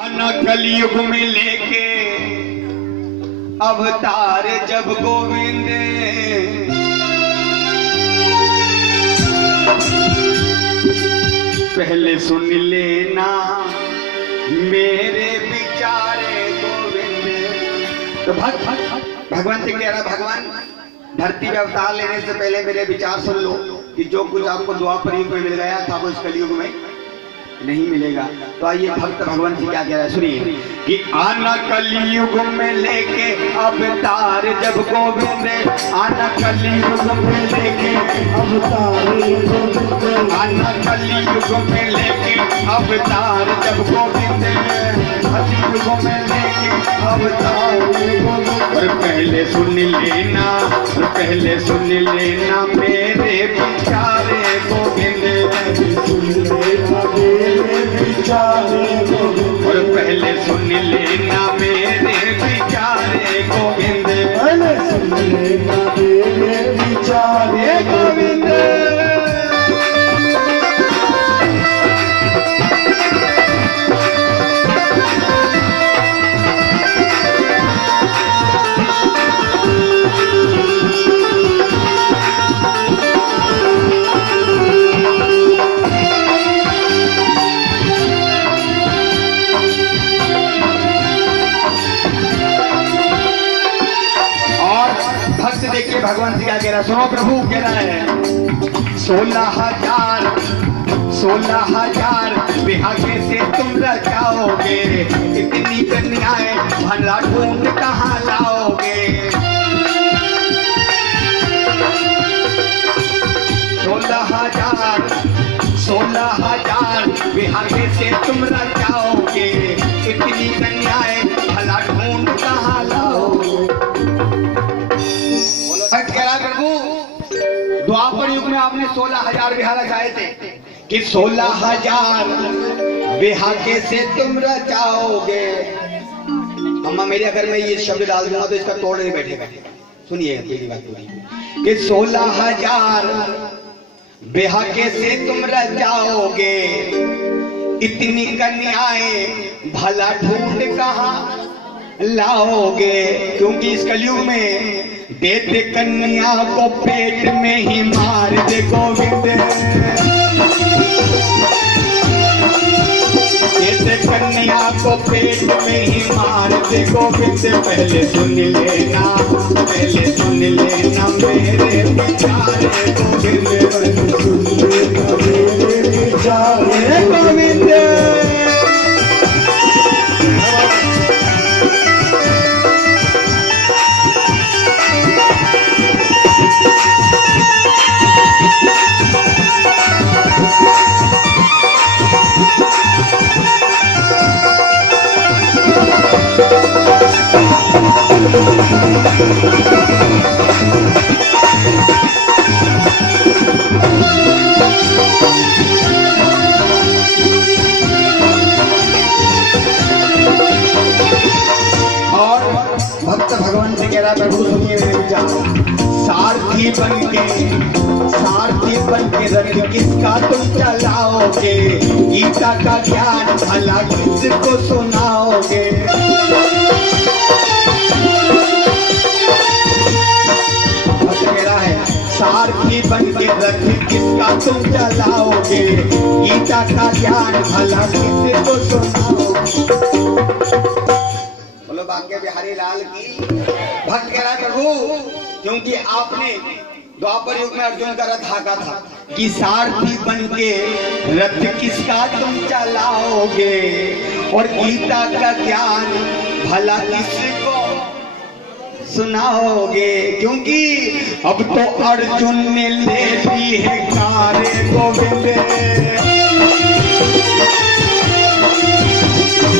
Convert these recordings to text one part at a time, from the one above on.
कलयुग में लेके अवतार जब गोविंद, पहले सुन लेना मेरे विचारे गोविंद। तो भगवान से कह रहा, भगवान धरती में अवतार लेने से पहले मेरे विचार सुन लो कि जो कुछ आपको द्वापर युग में मिल गया था वो इस कलयुग में नहीं मिलेगा। तो आइए भक्त भगवान जी क्या कह रहा है, सुनिए कि आना कलयुग में लेके अवतार जब गोविंद, आना कलयुग में लेके अवतार, आना कलयुग में लेके अवतार जब गोविंद, कलयुग में लेके अवतार। और पहले सुन लेना, पहले सुन लेना मेरे विचारे गोविंद, और पहले सुन लेना मेरे विचारे गोविंद, पहले सुन लेना मेरे विचारे गोविंद। देखिए भगवान जी क्या कह रहा है, सुनो प्रभु कह रहा है 16,000 बिहागे से तुम रचाओगे, इतनी कन्याएं भला ढूंढ कहाँ लाओगे। 16,000 बिहागे से तुम रचाओगे, इतनी कन्याएं भला ढूंढ कहाँ लाओगे। द्वापर युग में आपने 16,000 बिहार रचाए थे कि 16,000 बिहाके से तुम रचाओगे। अम्मा मेरे अगर मैं ये शब्द डाल दूंगा तो इसका तोड़ नहीं बैठेगा। सुनिए मेरी बात पूरी कि 16,000 बिहाके से तुम रचाओगे, इतनी कन्याएं भला ढूंढ कहाँ लाओगे। क्योंकि इस कलयुग में देते कन्या को पेट में ही मार दे गोविंद, देते कन्या को पेट में ही मार दे गोविंद। पहले सुन लेना, पहले सुन लेना मेरे विचारे गोविंद, पहले सुन लेना मेरे विचारे गोविंद। भक्त भगवान से कह रहा प्रभु सुनिए मेरे विचार, सारथी बन के रथ किसका तुम चलाओगे, गीता का ज्ञान भला किसको सुनाओगे। भक्त कह रहा है सारथी बन के रथ किसका तुम चलाओगे, गीता का ज्ञान भला किसको सुनाओगे। बांके बिहारी लाल की। भक्त कह रहा प्रभु क्योंकि आपने द्वापर युग में अर्जुन का रथ हाका था कि सारथी बन के रथ किसका तुम चलाओगे, और गीता का ज्ञान भला किसको सुनाओगे। क्योंकि अब तो अर्जुन ने ले ली है कारे गोविंद,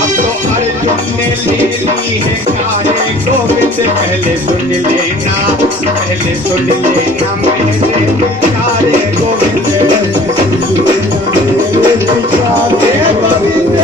अब तो अर्जुन ने ले ली है कारे गोविंद। पहले सुन लेना, पहले सुन लेना मेरे विचारे गोविंद, मेरे विचारे गोविंद।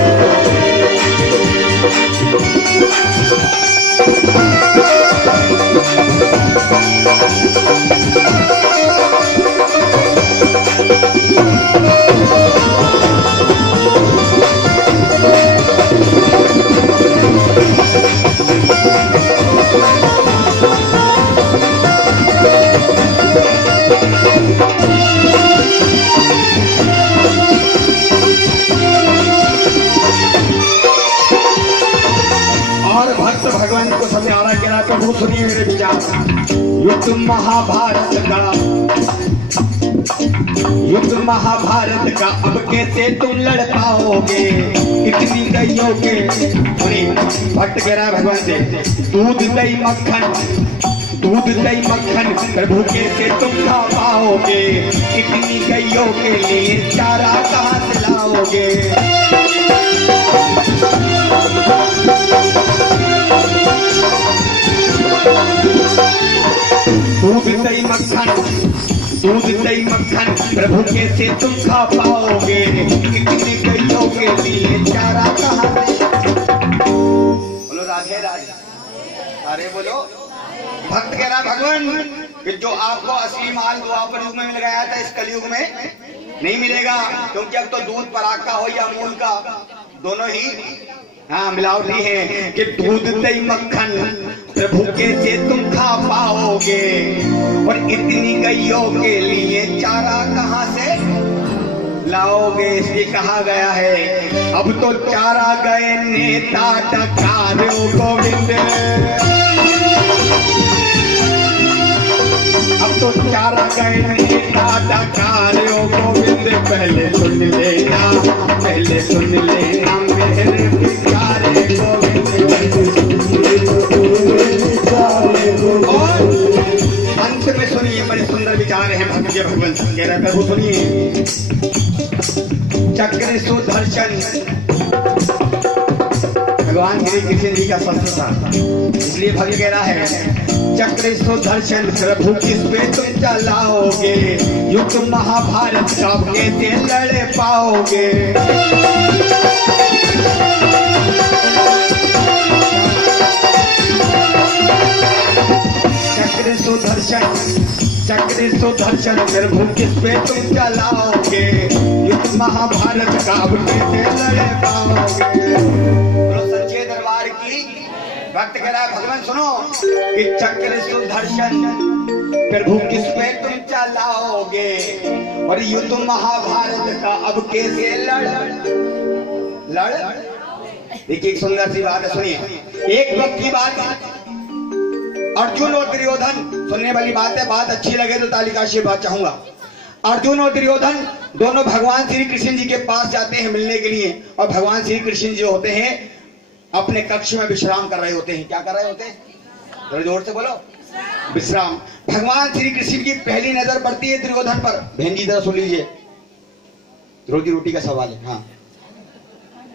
भगवान को समझाना कह रहा प्रभु सुनिए मेरे विचार। युद्ध महाभारत का अब कैसे तुम लड़ पाओगे इतनी गईयों के। भक्त कह रहा है भगवान से, दूध दही मक्खन प्रभु कैसे तुम खा पाओगे इतनी गईयों के लिए चारा कहाँ से लाओगे। दूध दही मक्खन प्रभु कैसे तुम खा पाओगे इतनी गईयों के लिए चारा कहाँ से। बोलो राधे राधे, अरे बोलो। भक्त कह रहा भगवान कि जो आपको असली माल द्वापर युग में मिल गया था इस कलयुग में नहीं मिलेगा, क्योंकि अब तो दूध पराग का हो या अमूल का दोनों ही मिलावटी है। कि दूध दही मक्खन प्रभु कैसे तुम खा पाओगे और इतनी गईयों के लिए चारा कहाँ से लाओगे। इसलिए कहा गया है अब तो चारा गए नेता डकारो गोविंद, अब तो चारा गए नेता डकारो गोविंद। पहले सुन लेना मेरे प्यारे गोविंद। और अंत में सुनिए, बड़े सुंदर विचार हैं भक्त के। भगवान कह रहे प्रभु सुनिए, चक्र सुदर्शन भगवान श्री कृष्ण जी का शस्त्र था, इसलिए भक्त कह रहा है चक्र सुदर्शन प्रभु किस पे तुम चलाओगे युद्ध महाभारत का कैसे लड़ पाओगे। चक्र सुदर्शन प्रभु किस पे तुम चलाओगे युद्ध महाभारत का कैसे लड़ पाओगे। सच्चे दरबार की भक्त कह रहा है भगवान सुनो कि चक्र सुदर्शन प्रभु किस पे तुम चलाओगे और युद्ध महाभारत का अब कैसे लड़। देखिए एक सुंदर सी बात है, सुनिए। एक वक्त की बात है, अर्जुन और दुर्योधन, सुनने वाली बात है, बात अच्छी लगे तो ताली का आशीर्वाद चाहूंगा। अर्जुन और दुर्योधन दोनों भगवान श्री कृष्ण जी के पास जाते हैं मिलने के लिए, और भगवान श्री कृष्ण जी होते हैं अपने कक्ष में विश्राम कर रहे होते हैं। क्या कर रहे होते हैं, थोड़ी जोर से बोलो, विश्राम। भगवान श्री कृष्ण की पहली नजर पड़ती है दुर्योधन पर। बहन जी जरा सुन लीजिए, रोजी रोटी का सवाल है। हाँ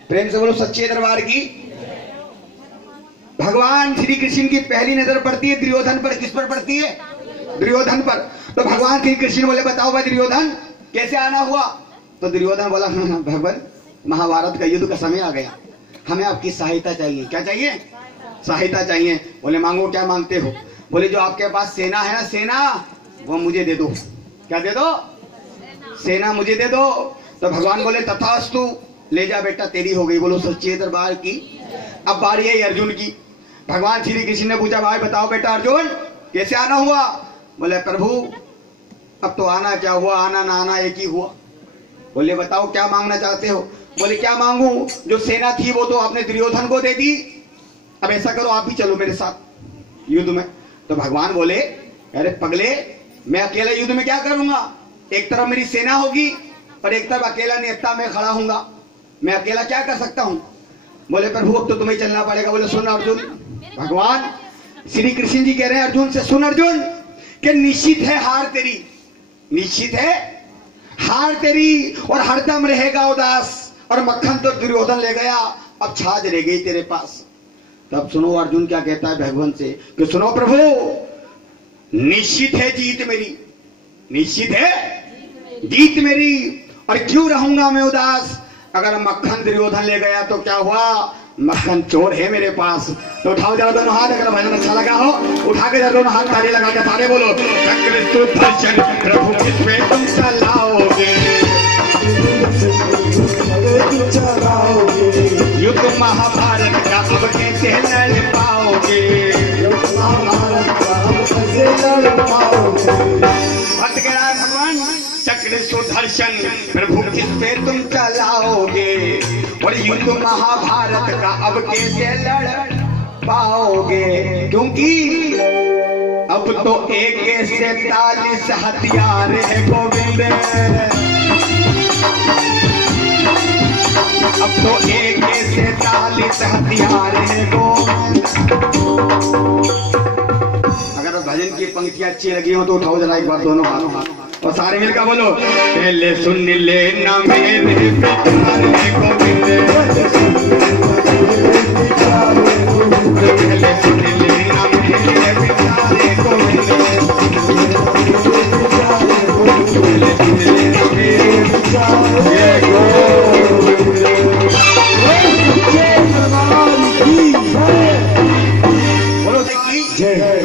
प्रेम से बोलो सच्चे दरबार की। भगवान श्री कृष्ण की पहली नजर पड़ती है दुर्योधन पर। किस पर पड़ती है, दुर्योधन पर। तो भगवान श्री कृष्ण बोले बताओ भाई दुर्योधन कैसे आना हुआ। तो दुर्योधन बोला भगवान महाभारत का युद्ध का समय आ गया, हमें आपकी सहायता चाहिए। क्या चाहिए, सहायता चाहिए। बोले मांगो, क्या मांगते हो। बोले जो आपके पास सेना है ना, सेना वो मुझे दे दो। क्या दे दो, सेना मुझे दे दो। तो भगवान बोले तथास्तु, ले जा बेटा तेरी हो गई। बोलो सच्चे दरबार की। अब बारी है अर्जुन की। भगवान श्री कृष्ण ने पूछा भाई बताओ बेटा अर्जुन कैसे आना हुआ। बोले प्रभु अब तो आना क्या हुआ, आना ना आना एक ही हुआ। बोले बताओ क्या मांगना चाहते हो। बोले क्या मांगू, जो सेना थी वो तो आपने दुर्योधन को दे दी, अब ऐसा करो आप भी चलो मेरे साथ युद्ध में। तो भगवान बोले अरे पगले, मैं अकेला युद्ध में क्या करूंगा। एक तरफ मेरी सेना होगी और एक तरफ अकेला नेता में खड़ा हूंगा, मैं अकेला क्या कर सकता हूं। बोले प्रभु अब तो तुम्हें चलना पड़ेगा। बोले सुन अर्जुन, भगवान श्री कृष्ण जी कह रहे हैं अर्जुन से, सुन अर्जुन कि निश्चित है हार तेरी, निश्चित है हार तेरी, और हरदम रहेगा उदास। और मक्खन तो दुर्योधन ले गया, अब छाछ रह गई तेरे पास। तब सुनो अर्जुन क्या कहता है भगवान से कि सुनो प्रभु निश्चित है जीत मेरी, निश्चित है जीत मेरी, और क्यों रहूंगा मैं उदास। अगर मक्खन दुर्योधन ले गया तो क्या हुआ, मक्खन चोर है मेरे पास। तो उठाओ जरा दोनों हाथ, अगर भजन अच्छा लगा हो उठा के जरा दोनों हाथ ताली लगा के तारे बोलो चक्र सुदर्शन प्रभु किस पे तुम चलाओगे युद्ध महाभारत का अब कैसे लड़ पाओगे, भक्त कह रहा है भगवान चक्र सुदर्शन प्रभु किस पे तुम चलाओगे और युद्ध महाभारत का अब कैसे लड़ पाओगे, क्योंकि अब तो AK-47 हथियार है गोविंद, अब तो AK-47 हथियार है गोविंद। अगर भजन की पंक्तियां अच्छी लगी हो तो उठाओ जरा एक बार दोनों हाथ और सारे मिलकर बोलो, पहले सुन लेना मेरे प्यार गोविंद, पहले सुन लेना मेरे प्यार गोविंद। बोलो जय।